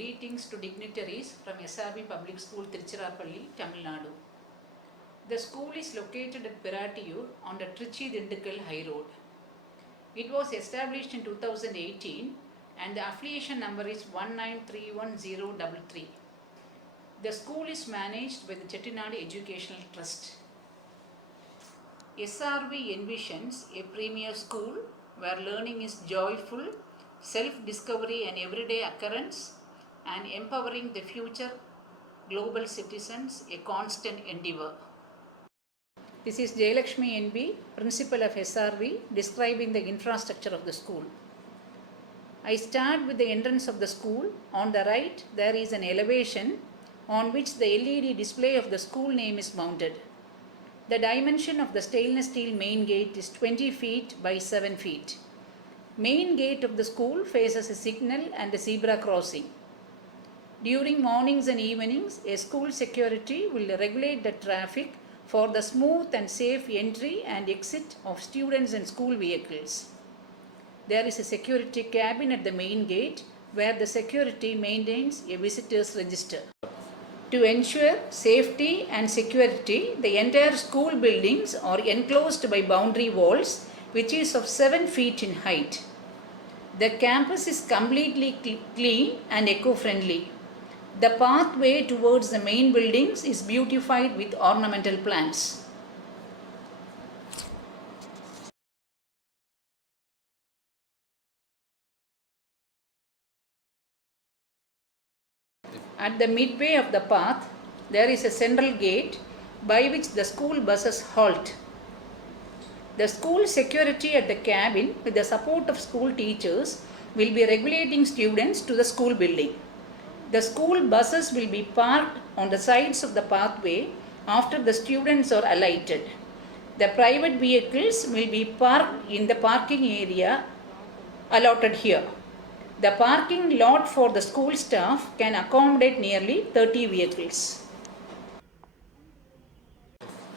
Greetings to dignitaries from SRB Public School, Tiruchirappalli, Tamil Nadu. The school is located at Peratiyur on the Trichy-Dindigul High Road. It was established in 2018 and the affiliation number is 1931033. The school is managed by the Chettinad Educational Trust. SRB envisions a premier school where learning is joyful, self-discovery and everyday occurrence, and empowering the future global citizens a constant endeavor. This is Jayalakshmi NB, Principal of SRB, describing the infrastructure of the school. I start with the entrance of the school. On the right, there is an elevation on which the LED display of the school name is mounted. The dimension of the stainless steel main gate is 20 feet by 7 feet. Main gate of the school faces a signal and a zebra crossing. During mornings and evenings, a school security will regulate the traffic for the smooth and safe entry and exit of students and school vehicles. There is a security cabin at the main gate where the security maintains a visitor's register. To ensure safety and security, the entire school buildings are enclosed by boundary walls, which is of 7 feet in height. The campus is completely clean and eco-friendly. The pathway towards the main buildings is beautified with ornamental plants. At the midway of the path, there is a central gate by which the school buses halt. The school security at the cabin, with the support of school teachers, will be regulating students to the school building. The school buses will be parked on the sides of the pathway after the students are alighted. The private vehicles will be parked in the parking area allotted here. The parking lot for the school staff can accommodate nearly 30 vehicles.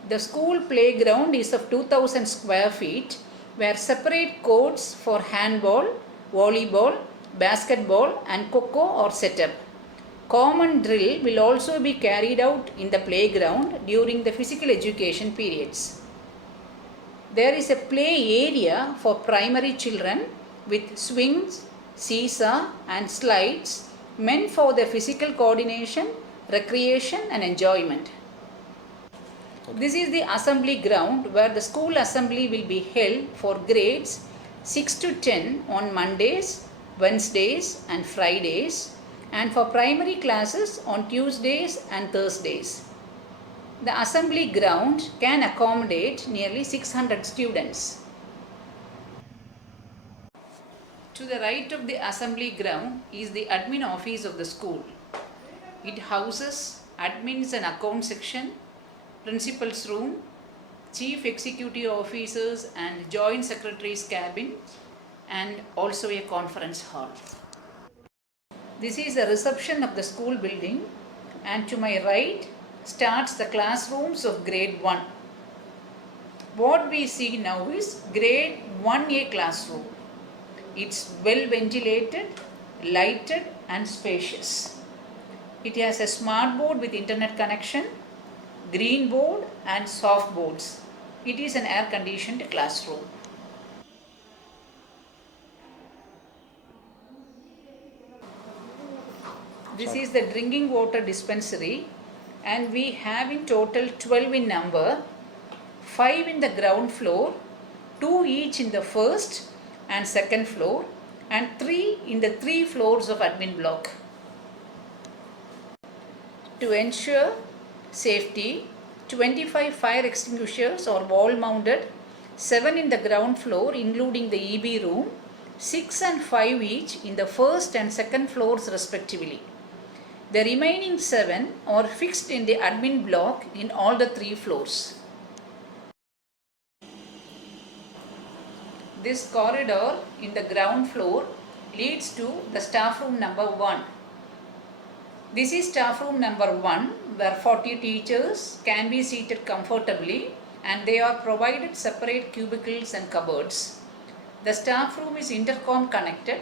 The school playground is of 2000 square feet, where separate courts for handball, volleyball, basketball and kho-kho are set up. Common drill will also be carried out in the playground during the physical education periods. There is a play area for primary children with swings, seesaw and slides meant for their physical coordination, recreation and enjoyment. This is the assembly ground where the school assembly will be held for grades 6 to 10 on Mondays, Wednesdays and Fridays, and for primary classes on Tuesdays and Thursdays. The assembly ground can accommodate nearly 600 students. To the right of the assembly ground is the admin office of the school. It houses admins and account section, principal's room, chief executive officers and joint secretary's cabin, and also a conference hall. This is the reception of the school building, and to my right starts the classrooms of grade 1. What we see now is grade 1A classroom. It's well ventilated, lighted and spacious. It has a smart board with internet connection, green board and soft boards. It is an air-conditioned classroom. This is the drinking water dispensary, and we have in total 12 in number, 5 in the ground floor, 2 each in the first and second floor, and 3 in the 3 floors of admin block. To ensure safety, 25 fire extinguishers are wall mounted, 7 in the ground floor including the EB room, 6 and 5 each in the first and second floors respectively. The remaining 7 are fixed in the admin block in all the 3 floors. This corridor in the ground floor leads to the staff room number 1. This is staff room number 1, where 40 teachers can be seated comfortably, and they are provided separate cubicles and cupboards. The staff room is intercom connected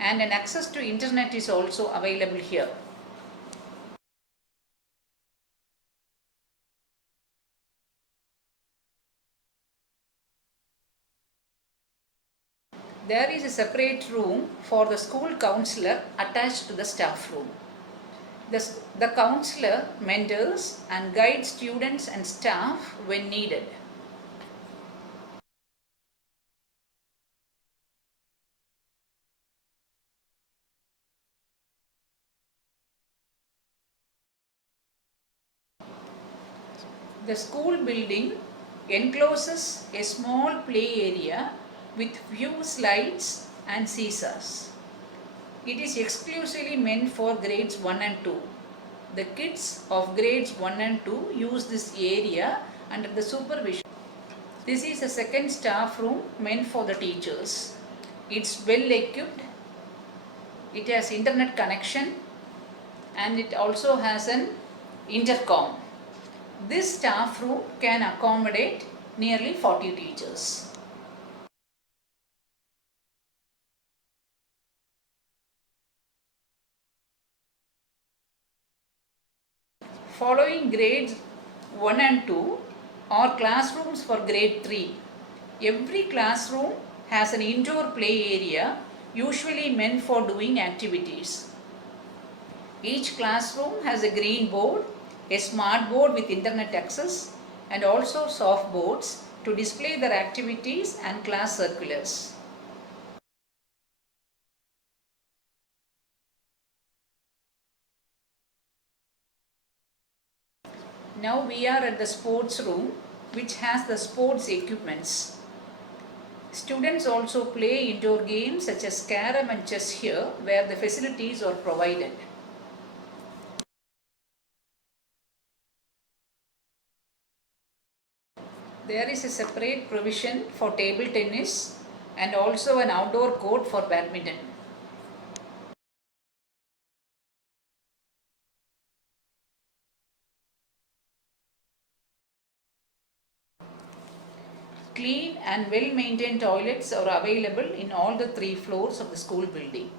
and an access to internet is also available here. There is a separate room for the school counselor attached to the staff room. The counselor mentors and guides students and staff when needed. The school building encloses a small play area with few slides and seesaws. It is exclusively meant for grades 1 and 2. The kids of grades 1 and 2 use this area under the supervision. This is a second staff room meant for the teachers. It's well equipped. It has internet connection and it also has an intercom. This staff room can accommodate nearly 40 teachers. Following grades 1 and 2 are classrooms for grade 3. Every classroom has an indoor play area usually meant for doing activities. Each classroom has a green board, a smart board with internet access, and also soft boards to display their activities and class circulars. Now we are at the sports room, which has the sports equipments. Students also play indoor games such as carom and chess here, where the facilities are provided. There is a separate provision for table tennis and also an outdoor court for badminton. Clean and well-maintained toilets are available in all the 3 floors of the school building.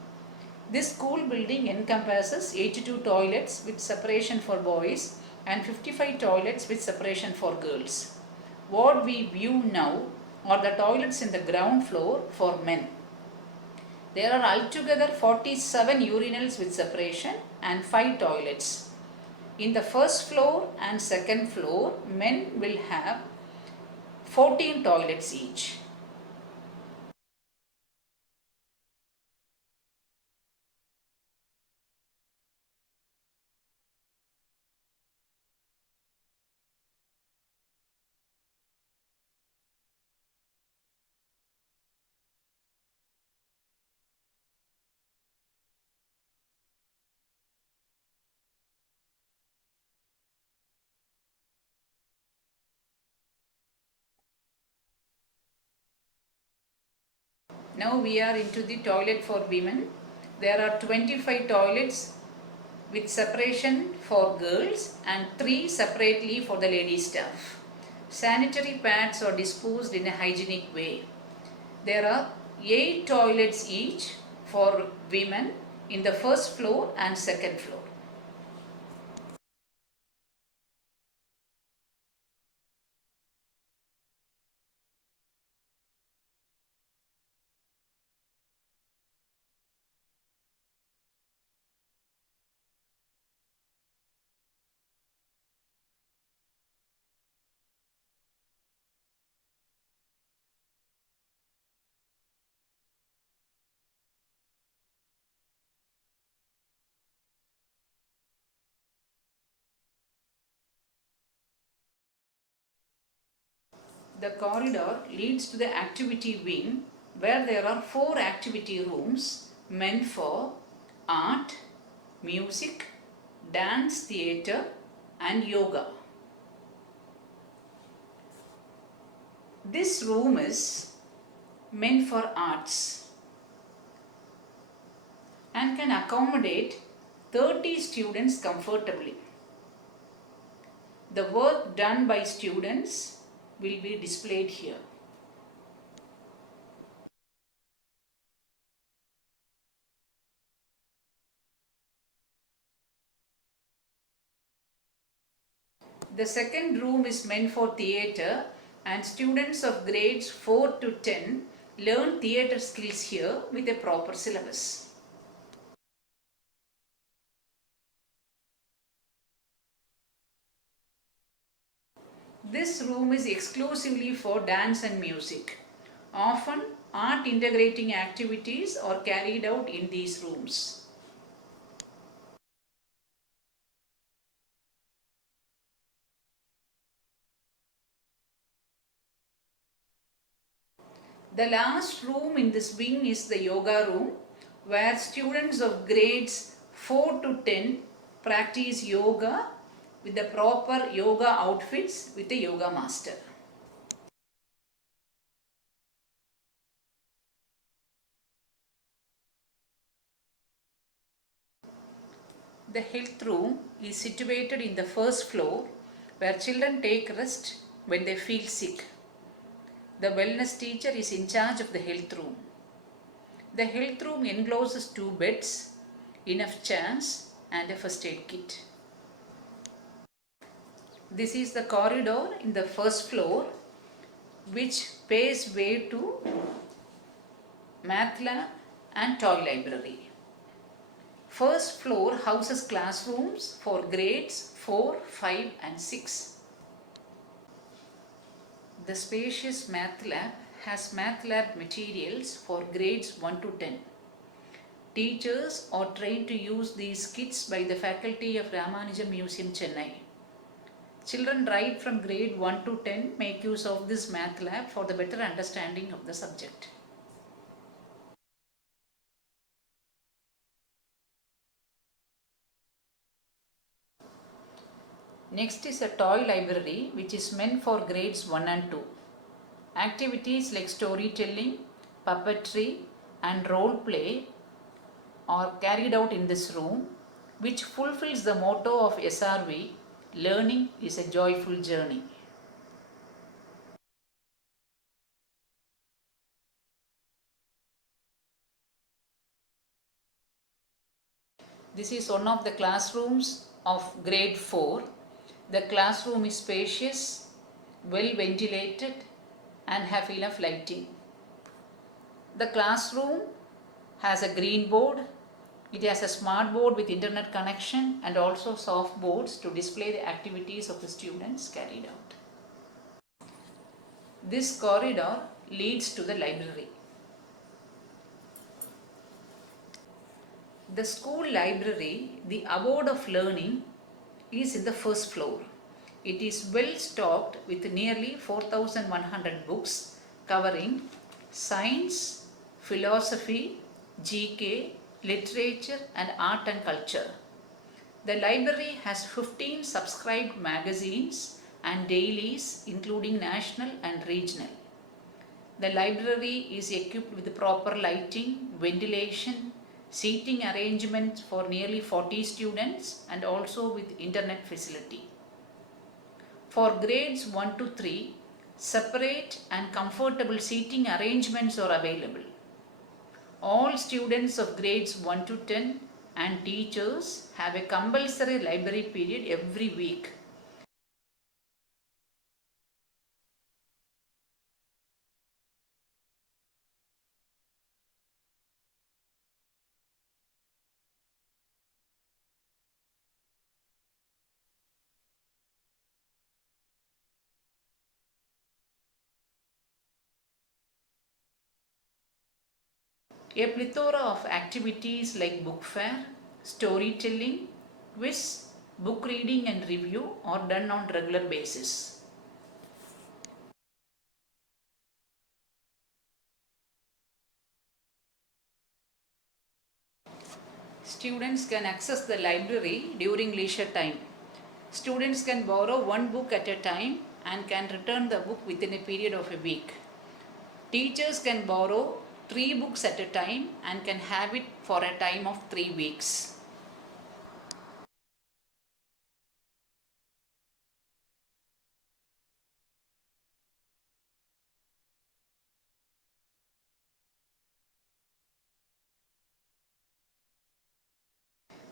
This school building encompasses 82 toilets with separation for boys and 55 toilets with separation for girls. What we view now are the toilets in the ground floor for men. There are altogether 47 urinals with separation and 5 toilets. In the first floor and second floor, men will have 14 toilets each. Now we are into the toilet for women. There are 25 toilets with separation for girls and 3 separately for the lady staff. Sanitary pads are disposed in a hygienic way. There are 8 toilets each for women in the first floor and second floor. The corridor leads to the activity wing where there are 4 activity rooms meant for art, music, dance, theatre and yoga. This room is meant for arts and can accommodate 30 students comfortably. The work done by students will be displayed here. The second room is meant for theatre, and students of grades 4 to 10 learn theatre skills here with a proper syllabus. This room is exclusively for dance and music. Often, art integrating activities are carried out in these rooms. The last room in this wing is the yoga room, where students of grades 4 to 10 practice yoga with the proper yoga outfits with a yoga master. The health room is situated in the first floor, where children take rest when they feel sick. The wellness teacher is in charge of the health room. The health room encloses 2 beds, enough chairs, and a first aid kit. This is the corridor in the first floor, which paves way to math lab and toy library. First floor houses classrooms for grades 4, 5 and 6. The spacious math lab has math lab materials for grades 1 to 10. Teachers are trained to use these kits by the faculty of Ramanujam Museum, Chennai. Children right from grade 1 to 10 make use of this math lab for the better understanding of the subject. Next is a toy library, which is meant for grades 1 and 2. Activities like storytelling, puppetry and role play are carried out in this room, which fulfills the motto of SRV, learning is a joyful journey. This is one of the classrooms of grade 4. The classroom is spacious, well ventilated and have enough lighting. The classroom has a green board. It has a smart board with internet connection and also soft boards to display the activities of the students carried out. This corridor leads to the library. The school library, the abode of learning, is in the first floor. It is well stocked with nearly 4,100 books covering science, philosophy, GK, literature and art and culture. The library has 15 subscribed magazines and dailies including national and regional. The library is equipped with proper lighting, ventilation, seating arrangements for nearly 40 students and also with internet facility. For grades 1 to 3, separate and comfortable seating arrangements are available. All students of grades 1 to 10 and teachers have a compulsory library period every week. A plethora of activities like book fair, storytelling, quiz, book reading and review are done on regular basis. Students can access the library during leisure time. Students can borrow one book at a time and can return the book within a period of a week. Teachers can borrow 3 books at a time and can have it for a time of 3 weeks.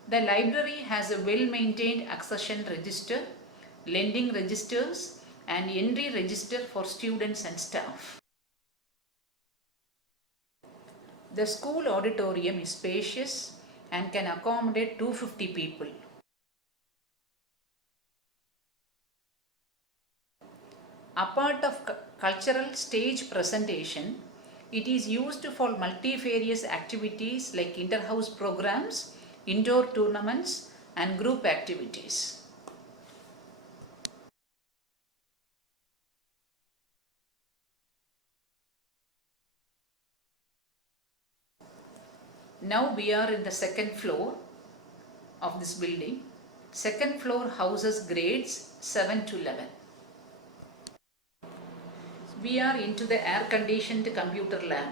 The library has a well-maintained accession register, lending registers, and entry register for students and staff. The school auditorium is spacious and can accommodate 250 people. A part of cultural stage presentation, it is used for multifarious activities like inter-house programs, indoor tournaments, and group activities. Now we are in the second floor of this building. Second floor houses grades 7 to 11. We are into the air-conditioned computer lab.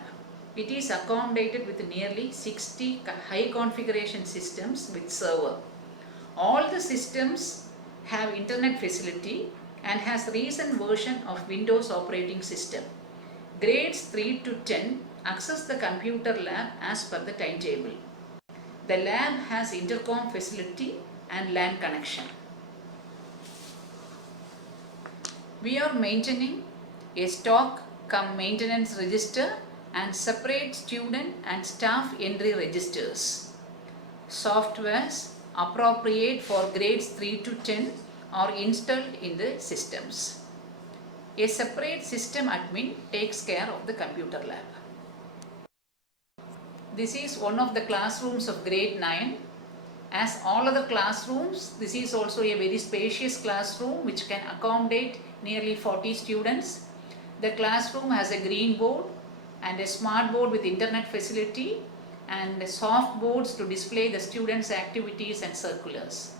It is accommodated with nearly 60 high configuration systems with server. All the systems have internet facility and has recent version of Windows operating system. Grades 3 to 10 access the computer lab as per the timetable. The lab has intercom facility and LAN connection. We are maintaining a stock cum maintenance register and separate student and staff entry registers. Softwares appropriate for grades 3 to 10 are installed in the systems. A separate system admin takes care of the computer lab. This is one of the classrooms of grade 9. As all other classrooms, this is also a very spacious classroom which can accommodate nearly 40 students. The classroom has a green board and a smart board with internet facility and soft boards to display the students' activities and circulars.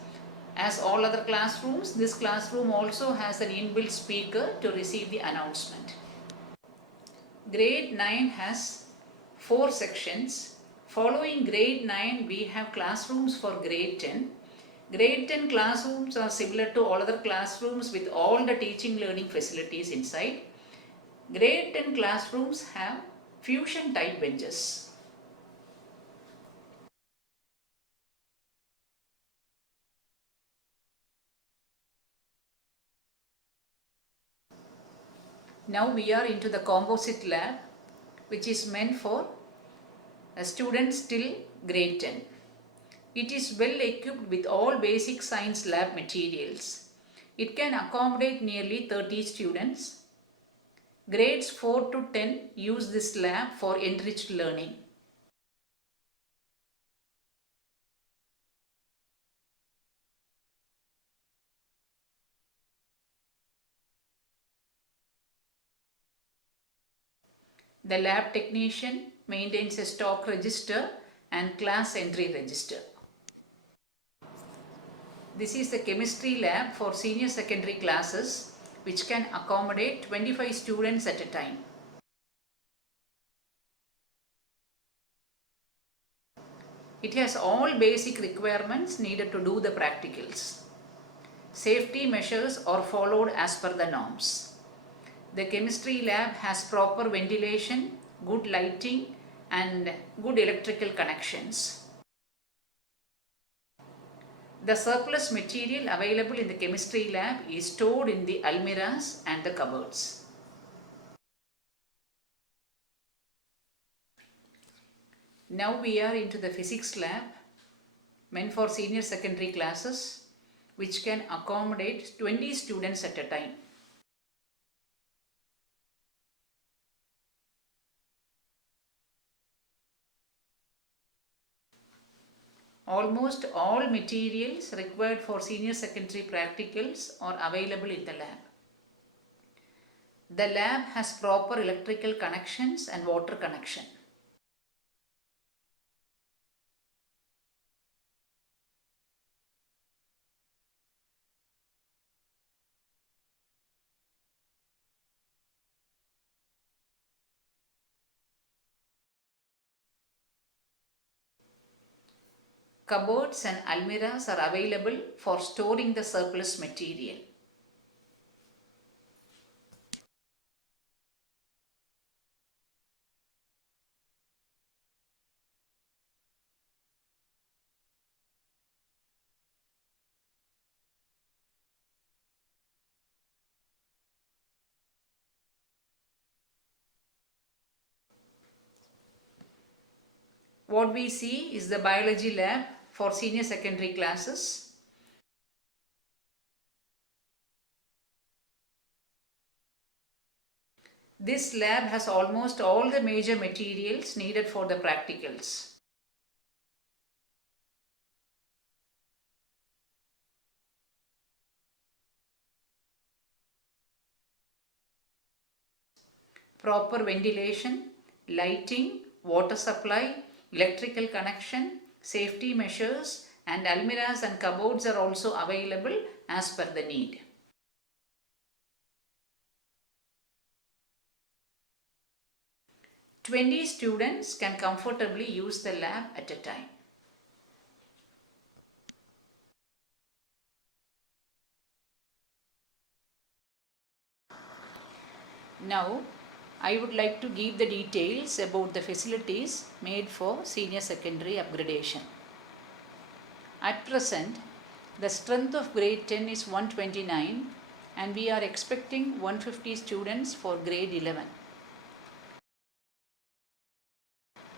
As all other classrooms, this classroom also has an inbuilt speaker to receive the announcement. Grade 9 has 4 sections. Following grade 9, we have classrooms for grade 10. Grade 10 classrooms are similar to all other classrooms with all the teaching learning facilities inside. Grade 10 classrooms have fusion type benches. Now we are into the composite lab, which is meant for students till grade 10. It is well equipped with all basic science lab materials. It can accommodate nearly 30 students. Grades 4 to 10 use this lab for enriched learning. The lab technician maintains a stock register and class entry register. This is the chemistry lab for senior secondary classes, which can accommodate 25 students at a time. It has all basic requirements needed to do the practicals. Safety measures are followed as per the norms. The chemistry lab has proper ventilation, good lighting, and good electrical connections. The surplus material available in the chemistry lab is stored in the almirahs and the cupboards. Now we are into the physics lab, meant for senior secondary classes, which can accommodate 20 students at a time. Almost all materials required for senior secondary practicals are available in the lab. The lab has proper electrical connections and water connection. Cupboards and almirahs are available for storing the surplus material. what we see is the biology lab for senior secondary classes. This lab has almost all the major materials needed for the practicals. Proper ventilation, lighting, water supply, electrical connection, safety measures, and almirahs and cupboards are also available as per the need. Twenty students can comfortably use the lab at a time. Now, I would like to give the details about the facilities made for senior secondary upgradation. At present, the strength of grade 10 is 129 and we are expecting 150 students for grade 11.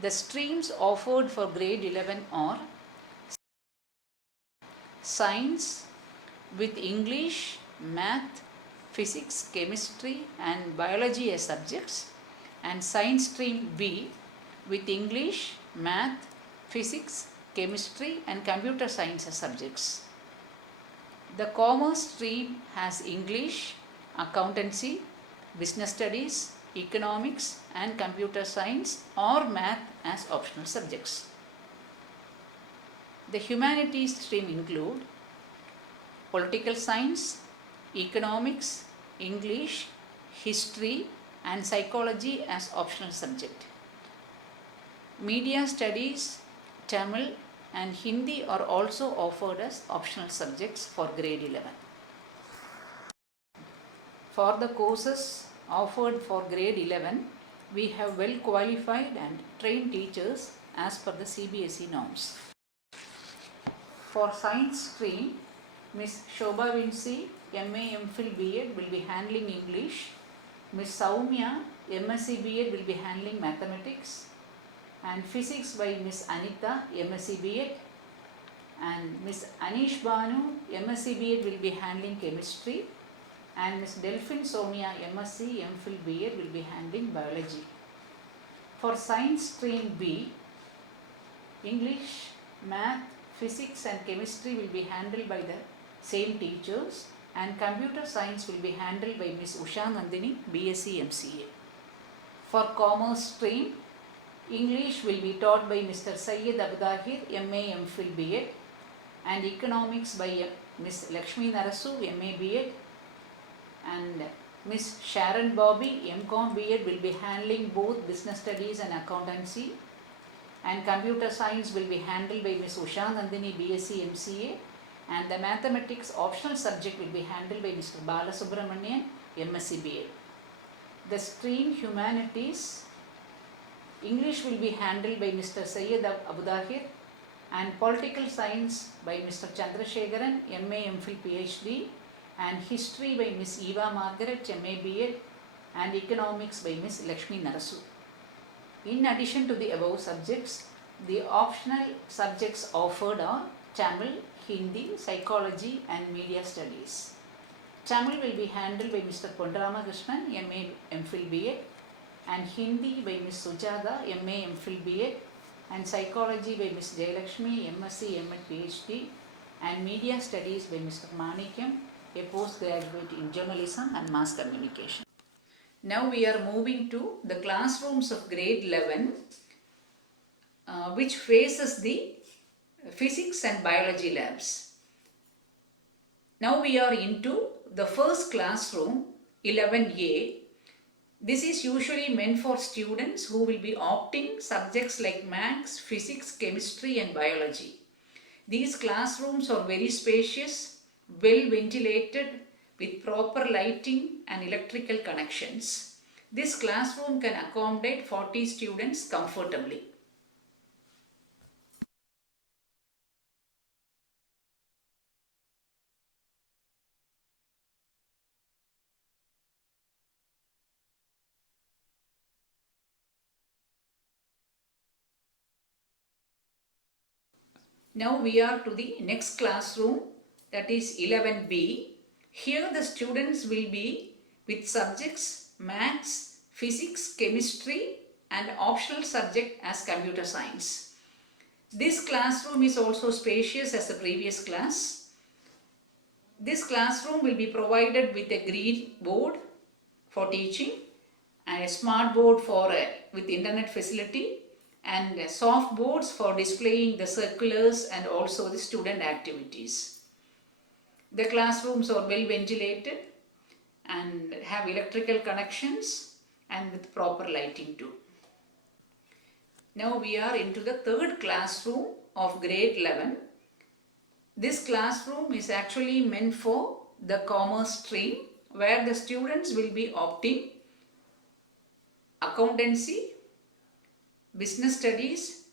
The streams offered for grade 11 are Science with English, Math, Physics, Chemistry and Biology as subjects, and Science stream B with English, Math, Physics, Chemistry and Computer Science as subjects. The Commerce stream has English, Accountancy, Business Studies, Economics and Computer Science or Math as optional subjects. The Humanities stream include Political Science, Economics, English, History and Psychology as optional subject. Media Studies, Tamil and Hindi are also offered as optional subjects for grade 11. For the courses offered for grade 11, we have well qualified and trained teachers as per the CBSE norms. For Science stream, Ms. Shobha Vinci, MA MPhil B.Ed will be handling English. Ms. Saumya, MSc B.Ed will be handling Mathematics. And Physics by Ms. Anita, MSc B.Ed. And Ms. Anish Banu, MSc B.Ed will be handling Chemistry. And Ms. Delphine Somia, MSc MPhil B.Ed will be handling Biology. For Science stream B, English, Math, Physics and Chemistry will be handled by the same teachers and Computer Science will be handled by Ms. Usha Nandini, BSc MCA. For Commerce stream, English will be taught by Mr. Syed Abdahir, MA MPhil B.Ed and Economics by Ms. Lakshmi Narasu, MA B.Ed and Ms. Sharon Bobby, MCom B.Ed will be handling both Business Studies and Accountancy. And Computer Science will be handled by Ms. Usha Nandini, BSc MCA and the Mathematics optional subject will be handled by Mr. Balasubramanian, MSc BA. The stream Humanities, English will be handled by Mr. Syed Abudahir and Political Science by Mr. Chandrasekharan, MA MPhil PhD and History by Ms. Eva Margaret, MA BA and Economics by Ms. Lakshmi Narasu. In addition to the above subjects, the optional subjects offered are Tamil, Hindi, Psychology and Media Studies. Tamil will be handled by Mr. Pondaramakrishnan, MA MPhil B.Ed and Hindi by Ms. Sujata, MA MPhil B.Ed and Psychology by Ms. Jayalakshmi, MSc M.Ed PhD and Media Studies by Mr. Manikam, a postgraduate in Journalism and Mass Communication. Now we are moving to the classrooms of grade 11 which faces the physics and biology labs. Now we are into the first classroom 11A. This is usually meant for students who will be opting subjects like maths, physics, chemistry and biology. These classrooms are very spacious, well ventilated with proper lighting and electrical connections. This classroom can accommodate 40 students comfortably. Now we are to the next classroom, that is 11B. Here the students will be with subjects maths, physics, chemistry and optional subject as computer science. This classroom is also spacious as the previous class. This classroom will be provided with a green board for teaching and a smart board with internet facility and soft boards for displaying the circulars and also the student activities. The classrooms are well ventilated and have electrical connections and with proper lighting too. Now we are into the third classroom of grade 11. This classroom is actually meant for the commerce stream, where the students will be opting accountancy, business studies,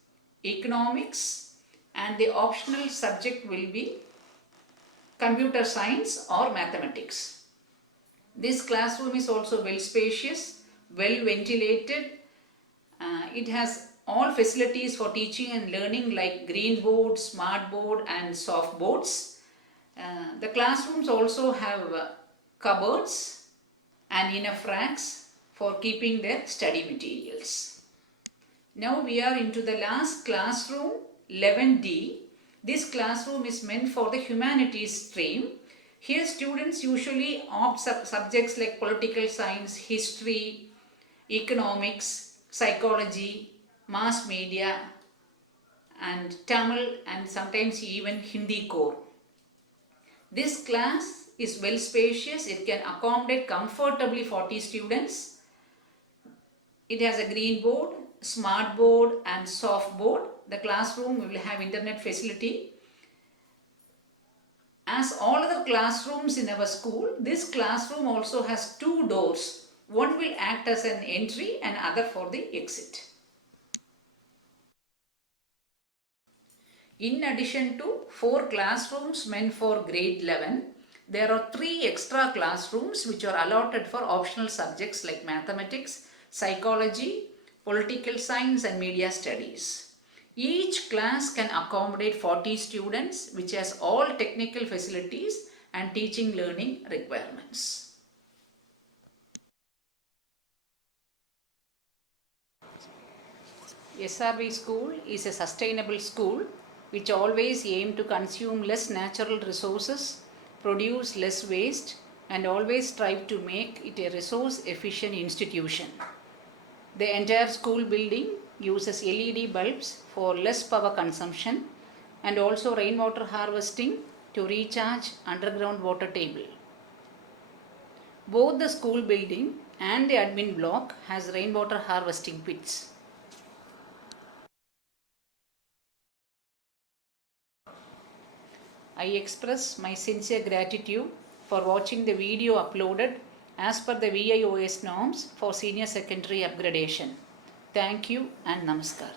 economics, and the optional subject will be computer science or mathematics. This classroom is also well spacious, well ventilated. It has all facilities for teaching and learning like green board, smart board and soft boards. The classrooms also have cupboards and enough racks for keeping their study materials. Now we are into the last classroom, 11D. This classroom is meant for the humanities stream. Here students usually opt subjects like political science, history, economics, psychology, mass media and Tamil and sometimes even Hindi core. This class is well spacious. It can accommodate comfortably 40 students. It has a green board, smart board and soft board. The classroom will have internet facility. As all other classrooms in our school, this classroom also has two doors. One will act as an entry and other for the exit. In addition to 4 classrooms meant for grade 11, there are 3 extra classrooms which are allotted for optional subjects like mathematics, psychology, political science and media studies. Each class can accommodate 40 students, which has all technical facilities and teaching learning requirements. SRB school is a sustainable school which always aim to consume less natural resources, produce less waste and always strive to make it a resource efficient institution. The entire school building uses LED bulbs for less power consumption and also rainwater harvesting to recharge underground water table. Both the school building and the admin block has rainwater harvesting pits. I express my sincere gratitude for watching the video uploaded as per the VIOS norms for senior secondary upgradation. Thank you and Namaskar.